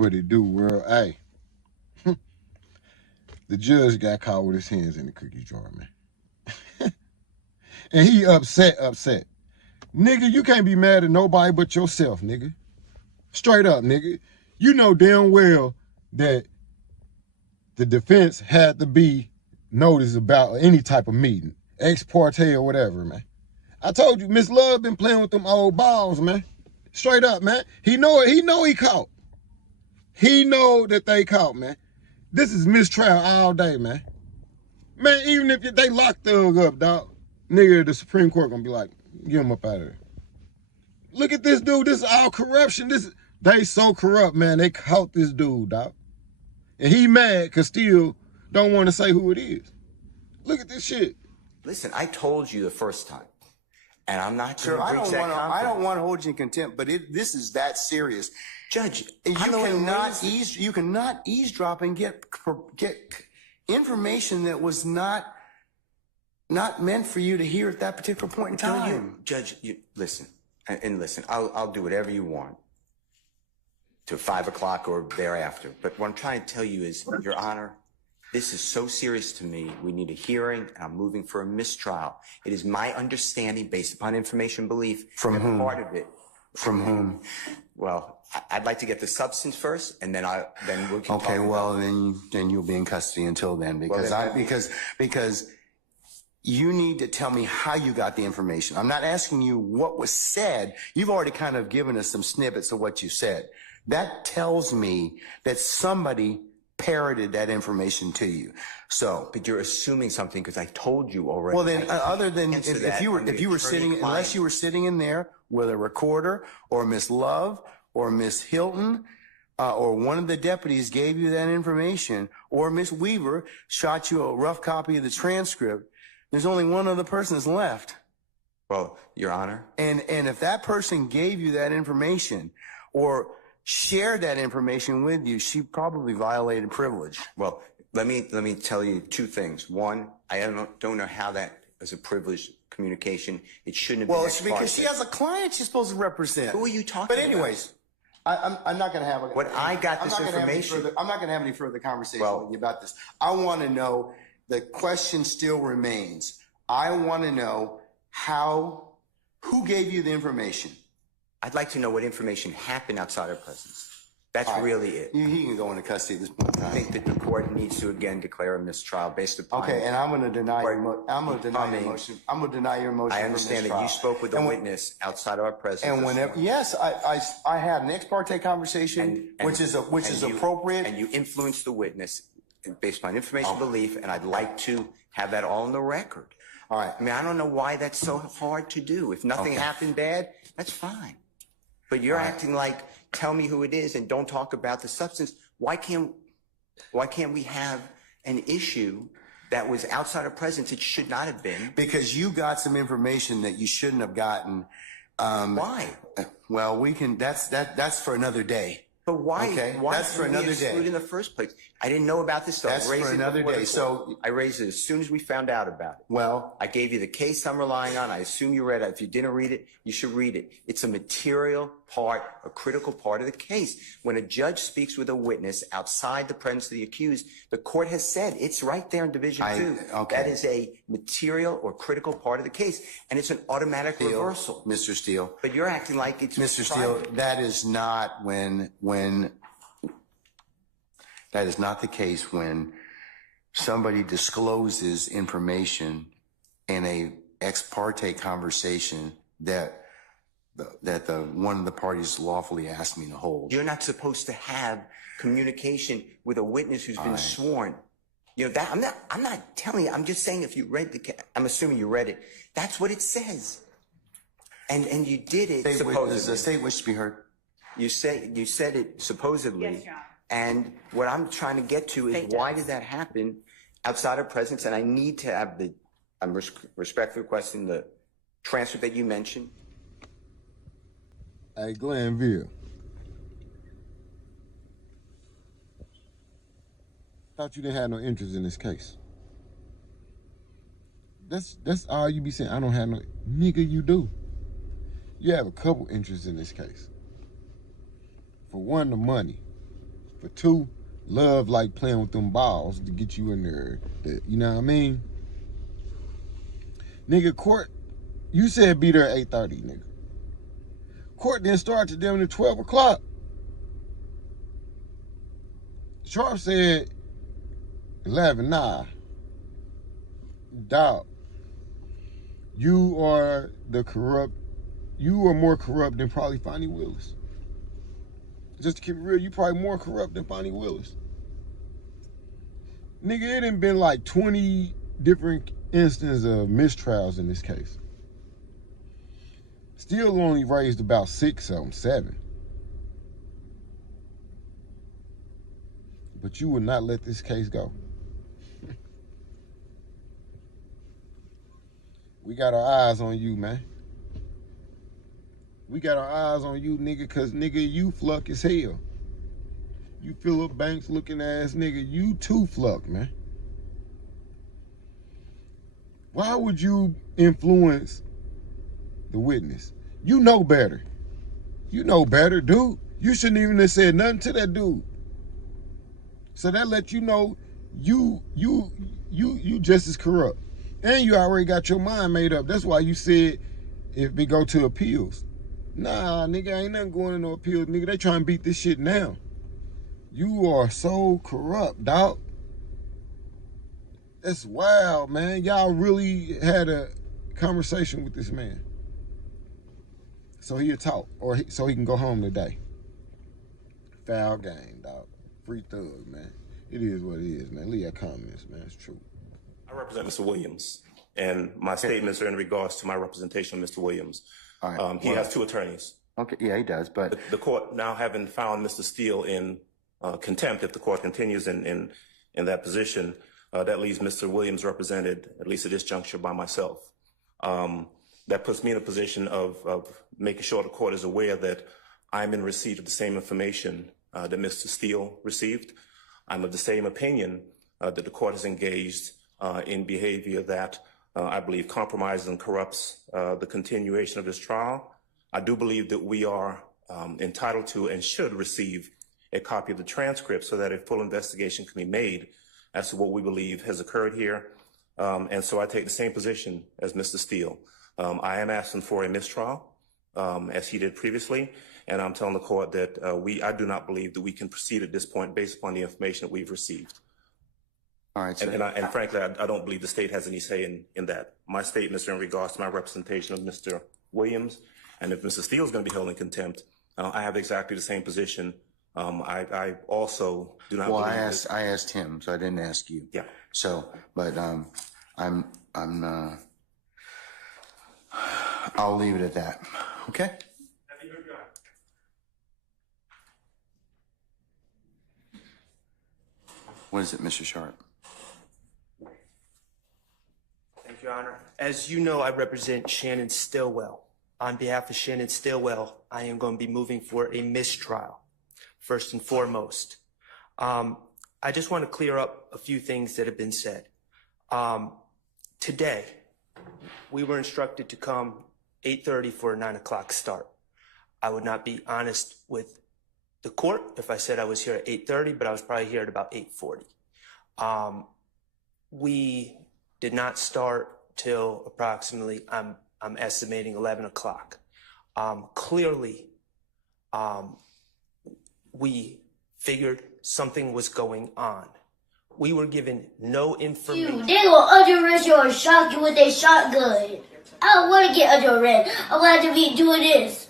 What it do, world? Hey, the judge got caught with his hands in the cookie jar, man. And he upset. Nigga, you can't be mad at nobody but yourself, nigga. Straight up, nigga. You know damn well that the defense had to be noticed about any type of meeting, ex parte or whatever, man. I told you, Miss Love been playing with them old balls, man. Straight up, man. He know it. He know he caught. He know that they caught, man. This is mistrial all day, man. Man, even if they lock Thug up, dog, nigga, the Supreme Court gonna be like, get him up out of there. Look at this dude. This is all corruption. They so corrupt, man. They caught this dude, dog. And he mad because still don't want to say who it is. Look at this shit. Listen, I told you the first time. And I'm not sure. I don't want to hold you in contempt, but this is that serious. Judge, you cannot eavesdrop and get information that was not meant for you to hear at that particular point in time. Judge, listen, listen. I'll do whatever you want to 5 o'clock or thereafter. But what I'm trying to tell you is, Your Honor, this is so serious to me. We need a hearing, and I'm moving for a mistrial. It is my understanding, based upon information belief, from whom? Part of it. From whom? Well, I'd like to get the substance first, and then we can. Okay, well then you'll be in custody until then, because you need to tell me how you got the information. I'm not asking you what was said. You've already kind of given us some snippets of what you said. That tells me that somebody parroted that information to you. So, but you're assuming something because I told you already. Well, then, other than if you were sitting, unless you were sitting in there with a recorder or Miss Love or Miss Hilton or one of the deputies gave you that information, or Miss Weaver shot you a rough copy of the transcript, there's only one other person that's left. Well, Your Honor. And if that person gave you that information or shared that information with you, she probably violated privilege. Well, let me tell you two things. One, I don't know how that is a privileged communication. It shouldn't have been. Well, it's because she has a client she's supposed to represent. Who are you talking about? But anyways, I'm not going to have information. I'm not going to have any further conversation with you about this. I want to know, the question still remains. I want to know who gave you the information? I'd like to know what information happened outside our presence. That's really it. He can go into custody at this point in time. I think that the court needs to again declare a mistrial based upon. Okay, and I'm going to deny your motion. I'm going to deny your motion. I understand that you spoke with a witness outside of our presence. And whenever, yes, I had an ex parte conversation, which is appropriate. And you influenced the witness based upon information belief, and I'd like to have that all on the record. All right. I mean, I don't know why that's so hard to do. If nothing happened bad, that's fine. But you're acting like, tell me who it is and don't talk about the substance. Why can't we have an issue that was outside of presence? It should not have been. Because you got some information that you shouldn't have gotten. Why? Well, that's for another day. But why? Okay, why that's for another day. In the first place, I didn't know about this stuff. That's for another day. So I raised it as soon as we found out about it. Well, I gave you the case I'm relying on. I assume you read it. If you didn't read it, you should read it. It's a material part, a critical part of the case. When a judge speaks with a witness outside the presence of the accused, the court has said it's right there in Division 2. That is a material or critical part of the case, and it's an automatic reversal. Mr. Steele. But you're acting like it's Mr. Steele, that is not that is not the case when somebody discloses information in a ex parte conversation that one of the parties lawfully asked me to hold. You're not supposed to have communication with a witness who's been sworn. You know that I'm not telling you. I'm just saying if you read I'm assuming you read it. That's what it says. And you did it. Does the state wish to be heard? You said it supposedly. Yes, John. And what I'm trying to get to is why did that happen outside of presence? And I need to have I'm respectfully requesting the transcript that you mentioned. Hey, Glanville. Thought you didn't have no interest in this case. That's all you be saying. I don't have no, nigga, you do. You have a couple interests in this case. For one, the money. For two, love like playing with them balls to get you in there. You know what I mean? Nigga, court, you said be there at 8:30, nigga. Court didn't start to them at 12 o'clock. Sharp said 11. Nah. Dog. You are more corrupt than probably Fonnie Willis. Just to keep it real, you probably more corrupt than Fonnie Willis. Nigga, it done been like 20 different instances of mistrials in this case. Still only raised about 6 of them, 7. But you would not let this case go. We got our eyes on you, man. We got our eyes on you, nigga, because, nigga, you fluck as hell. You Philip Banks looking ass nigga, you too fluck, man. Why would you influence the witness? You know better. You know better, dude. You shouldn't even have said nothing to that dude. So that let you know you just as corrupt. And you already got your mind made up. That's why you said if we go to appeals. Nah, nigga, ain't nothing going to no appeals. Nigga, they trying to beat this shit now. You are so corrupt, dog. That's wild, man. Y'all really had a conversation with this man. So he'll talk, or so he can go home today. Foul game, dog. Free thug, man. It is what it is, man. Leave your comments, man. It's true. I represent Mr. Williams, and my statements are in regards to my representation of Mr. Williams. All right. He has 2 attorneys. Okay, yeah, he does, but The court now having found Mr. Steele in contempt, if the court continues in that position, that leaves Mr. Williams represented, at least at this juncture, by myself. That puts me in a position of making sure the court is aware that I'm in receipt of the same information that Mr. Steele received. I'm of the same opinion that the court has engaged in behavior that I believe compromises and corrupts the continuation of this trial. I do believe that we are entitled to and should receive a copy of the transcript so that a full investigation can be made as to what we believe has occurred here. And so I take the same position as Mr. Steele. I am asking for a mistrial, as he did previously, and I'm telling the court that I do not believe that we can proceed at this point based upon the information that we've received. all right. So, And frankly, I don't believe the state has any say in that. My statements are in regards to my representation of Mr. Williams, and if Mr. Steele is going to be held in contempt, I have exactly the same position. I also do not. well, believe I asked him, so I didn't ask you. Yeah. So, but I'll leave it at that. Okay. What is it, Mr. Sharp? Thank you, Your Honor. As you know, I represent Shannon Stillwell. On behalf of Shannon Stillwell, I am going to be moving for a mistrial, first and foremost. I just want to clear up a few things that have been said. Today, we were instructed to come 8:30 for a 9 o'clock start. I would not be honest with the court if I said I was here at 8:30, but I was probably here at about 8:40. We did not start till approximately, I'm estimating 11 o'clock. Clearly, we figured something was going on. We were given no information. Dude, they gonna under-arrest you or shock you with a shotgun. I don't want to get under arrest. I want to be doing this.